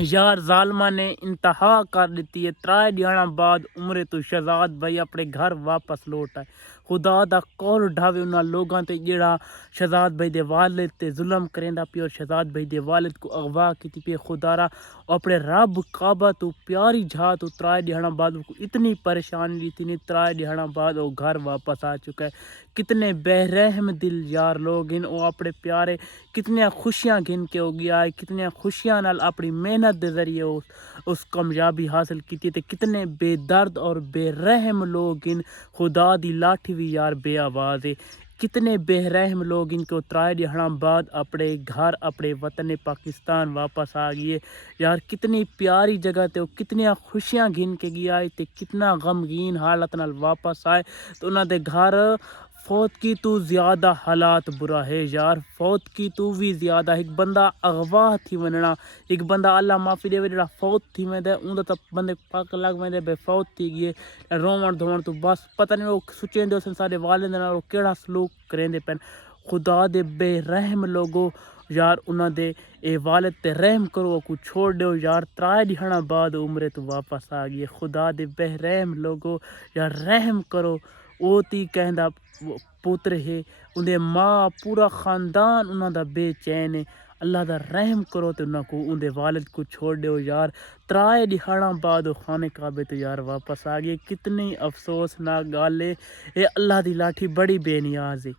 یار ظالمہ نے انتہا کر دیتی ہے، ترائے دیانا بعد عمرے تو شہزاد بھائی اپنے گھر واپس لوٹ آئے۔ خدا دا قول ڈھاوے انہاں لوگاں تے جڑا شہزاد بھائی دے والد تے ظلم کریندا پیا اور شہزاد بھائی دے والد کو اغوا کیتی پی۔ خدا را اپنے رب کعبہ تو پیاری جھا تو ترائے دیہاڑاں بعد کو اتنی پریشانی دیتی نہیں، ترائے دیہاڑاں بعد وہ گھر واپس آ چکا ہے۔ کتنے بے رحم دل یار لوگ ہیں، وہ اپنے پیارے کتنی خوشیاں گن کے ہو گیا ہے، کتنی خوشیاں نال اپنی محنت دے ذریعے اس کامیابی حاصل کی تے کتنے بے درد اور بے رحم لوگ ان خدا دی لاٹھی بھی یار بے آواز ہے۔ کتنے بے رحم لوگ ان کو ترائے دیہاڑاں بعد اپنے گھر اپنے وطن پاکستان واپس آ گئے یار۔ کتنی پیاری جگہ تے وہ کتنی خوشیاں گن کے گیا ہے تے کتنا غمگین حالت نال واپس آئے تو انہاں دے گھر فوت کی تو زیادہ حالات برا ہے یار، فوت کی تو بھی زیادہ ایک بندہ اغوا تھی وننا، ایک بندہ اللہ معافی دے جڑا فوت تھی ویندے اوندا تا بندے پاک لگ ویندے بے فوت تھی گئے رومن دھومن تو بس پتہ نہیں وہ سوچیندے سن سارے والد نال کیڑا سلوک کریندے پن۔ خدا دے بے رحم لوگو یار انہاں دے اے والد تے رحم کرو کو چھوڑ دیو یار، ترائے دیہاڑاں بعد عمرے تو واپس آ گئے۔ خدا دے بے رحم لوگو یار رحم کرو، او تی کہندا پوتر ہے اندے ماں پورا خاندان انہاں دا بے چین ہے، اللہ دا رحم کرو تے انہاں کو اندے والد کو چھوڑ دیو یار۔ ترائے دیہاڑاں بعد خانے کعبے تو یار واپس آ گئے، کتنی افسوسناک گل ہے، اے اللہ دی لاٹھی بڑی بے نیاز ہے۔